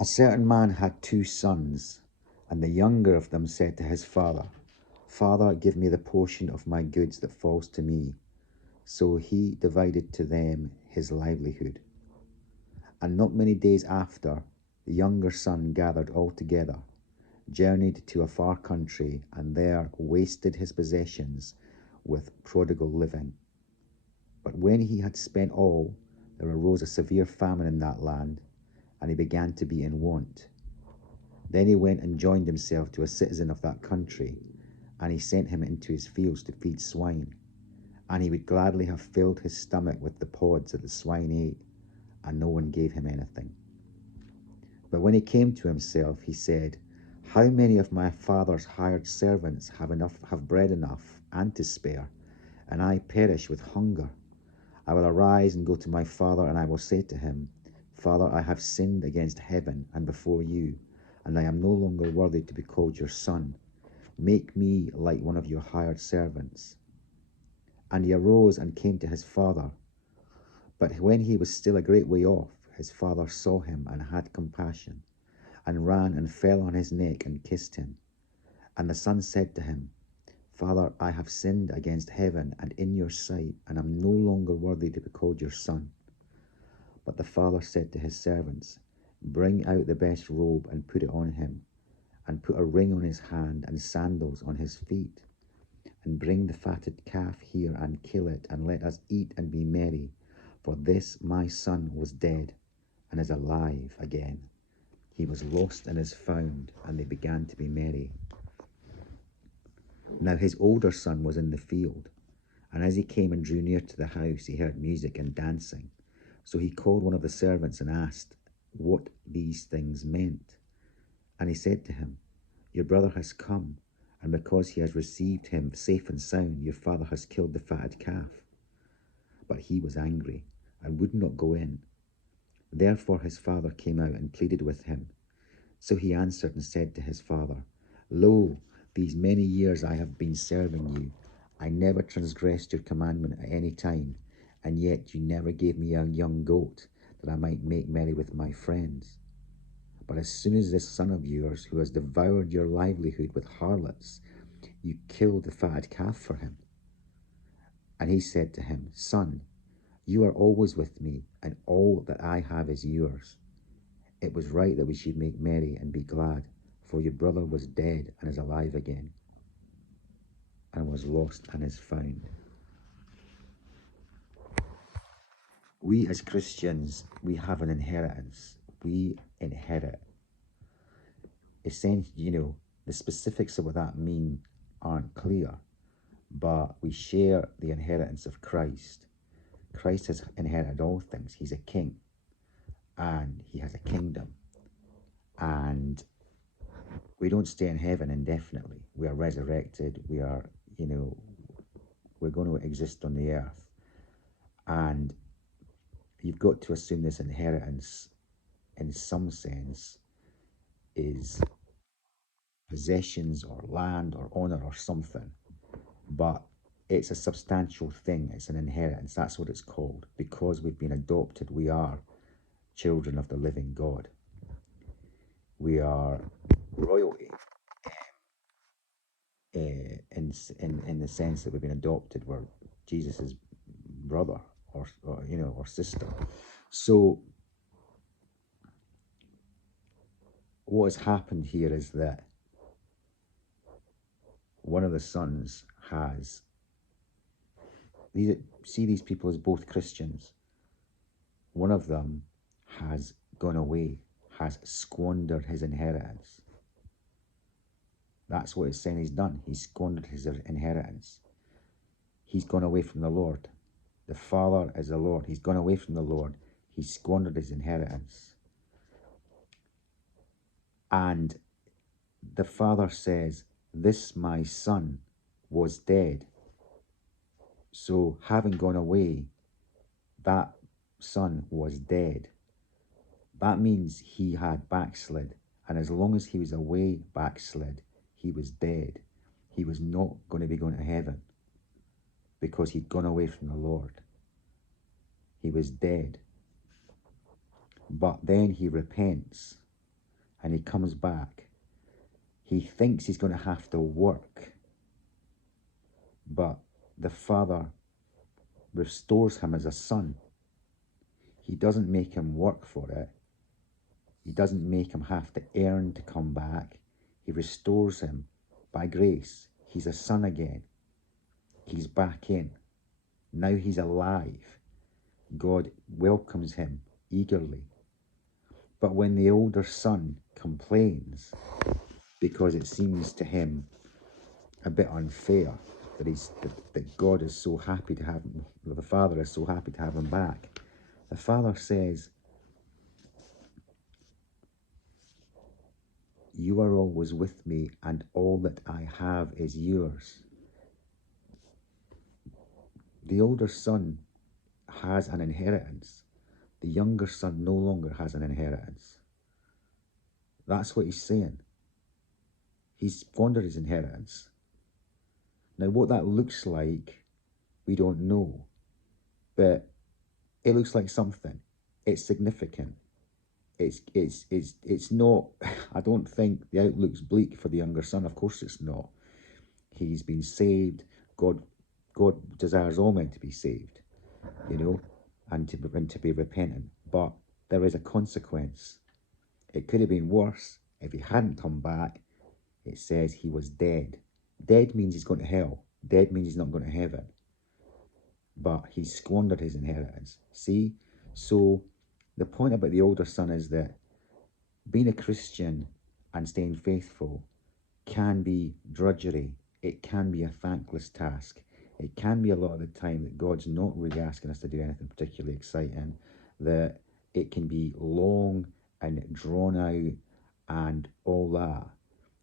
A certain man had two sons, and the younger of them said to his father, Father, give me the portion of my goods that falls to me. So he divided to them his livelihood. And not many days after, the younger son gathered all together, journeyed to a far country, and there wasted his possessions with prodigal living. But when he had spent all, there arose a severe famine in that land, and he began to be in want. Then he went and joined himself to a citizen of that country, and he sent him into his fields to feed swine. And he would gladly have filled his stomach with the pods that the swine ate, and no one gave him anything. But when he came to himself, he said, How many of my father's hired servants have bread enough and to spare, and I perish with hunger? I will arise and go to my father, and I will say to him, Father, I have sinned against heaven and before you, and I am no longer worthy to be called your son. Make me like one of your hired servants. And he arose and came to his father. But when he was still a great way off, his father saw him and had compassion, and ran and fell on his neck and kissed him. And the son said to him, Father, I have sinned against heaven and in your sight, and am no longer worthy to be called your son. But the father said to his servants, Bring out the best robe and put it on him, and put a ring on his hand and sandals on his feet. And bring the fatted calf here and kill it, and let us eat and be merry. For this my son was dead and is alive again. He was lost and is found, and they began to be merry. Now his older son was in the field, and as he came and drew near to the house, he heard music and dancing. So he called one of the servants and asked what these things meant. And he said to him, Your brother has come, and because he has received him safe and sound, your father has killed the fatted calf. But he was angry and would not go in. Therefore his father came out and pleaded with him. So he answered and said to his father, Lo, these many years I have been serving you. I never transgressed your commandment at any time, and yet you never gave me a young goat that I might make merry with my friends. But as soon as this son of yours, who has devoured your livelihood with harlots, you killed the fatted calf for him. And he said to him, Son, you are always with me, and all that I have is yours. It was right that we should make merry and be glad, for your brother was dead and is alive again, and was lost and is found. We as Christians, we have an inheritance. We inherit. Essentially, the specifics of what that means aren't clear, but we share the inheritance of Christ. Christ has inherited all things. He's a king, and he has a kingdom. And we don't stay in heaven indefinitely. We are resurrected. We're going to exist on the earth. And you've got to assume this inheritance, in some sense, is possessions or land or honor or something. But it's a substantial thing. It's an inheritance. That's what it's called. Because we've been adopted, we are children of the living God. We are royalty. In the sense that we've been adopted, we're Jesus's brother or sister. So what has happened here is that one of the sons has these people as both Christians. One of them has gone away, has squandered his inheritance. That's what it's saying he's done. He's squandered his inheritance. He's gone away from the Lord. The Father is the Lord. He's gone away from the Lord. He's squandered his inheritance. And the Father says, This my son was dead. So having gone away, that son was dead. That means he had backslid. And as long as he was away, backslid, he was dead. He was not going to be going to heaven because he'd gone away from the Lord. He was dead. But then he repents and he comes back, he thinks he's going to have to work, but the father restores him as a son. He doesn't make him work for it. He doesn't make him have to earn to come back. He restores him by grace. He's a son again. He's back in. Now he's alive. God welcomes him eagerly. But when the older son complains, because it seems to him a bit unfair that God is so happy to have him, the father is so happy to have him back, the father says, "You are always with me, and all that I have is yours." The older son has an inheritance. The younger son no longer has an inheritance. That's what he's saying. He's squandered his inheritance. Now, what that looks like, we don't know. But it looks like something. It's significant. It's not, I don't think the outlook's bleak for the younger son. Of course it's not. He's been saved. God desires all men to be saved, and to be repentant. But there is a consequence. It could have been worse if he hadn't come back. It says he was dead. Dead means he's going to hell. Dead means he's not going to heaven. But he squandered his inheritance. See? So the point about the older son is that being a Christian and staying faithful can be drudgery. It can be a thankless task. It can be a lot of the time that God's not really asking us to do anything particularly exciting, that it can be long and drawn out and all that.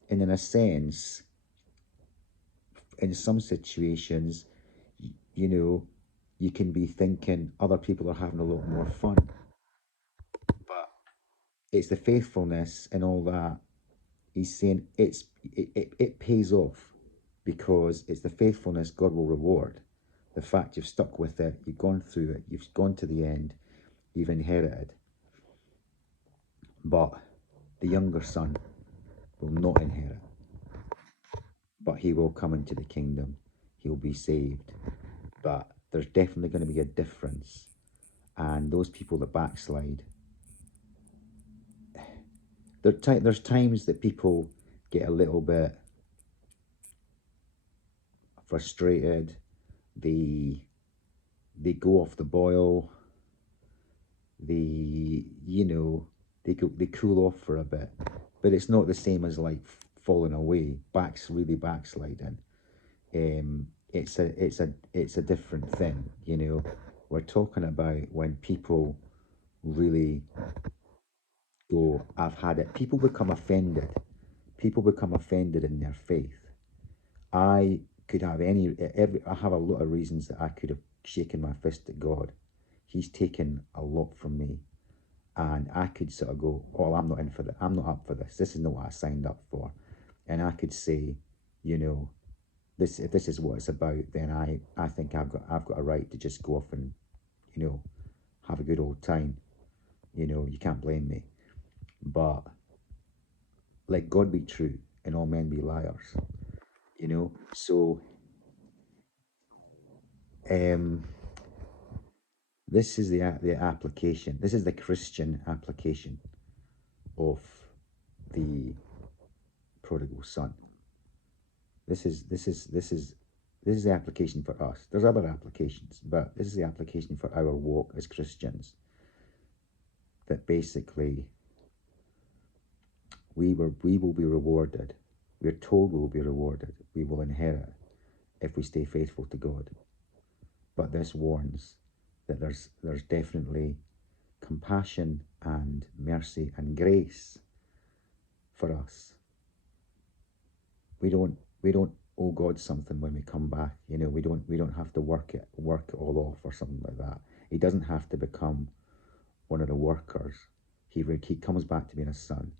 And in a sense, in some situations, you can be thinking other people are having a lot more fun. But it's the faithfulness and all that. He's saying it pays off, because it's the faithfulness God will reward. The fact you've stuck with it, you've gone through it, you've gone to the end, you've inherited. But the younger son will not inherit, but he will come into the kingdom. He'll be saved. But there's definitely going to be a difference. And those people that backslide, there's times that people get a little bit frustrated. They go off the boil. They cool off for a bit, but it's not the same as like falling away, really backsliding. It's a different thing. We're talking about when people really go, I've had it. People become offended. People become offended in their faith. I have a lot of reasons that I could have shaken my fist at God. He's taken a lot from me. And I could sort of go, oh, I'm not in for that. I'm not up for this. This is not what I signed up for. And I could say, if this is what it's about, then I think I've got a right to just go off and, have a good old time. You can't blame me. But let God be true and all men be liars. So this is the application. This is the Christian application of the prodigal son. This is the application for us. There's other applications, but this is the application for our walk as Christians. That basically we will be rewarded. We're told we will be rewarded. We will inherit if we stay faithful to God. But this warns that there's definitely compassion and mercy and grace for us. We don't owe God something when we come back. We don't have to work it all off or something like that. He doesn't have to become one of the workers. He comes back to being a son,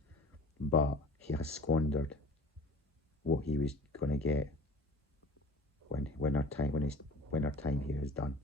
but he has squandered what he was going to get when our time here is done.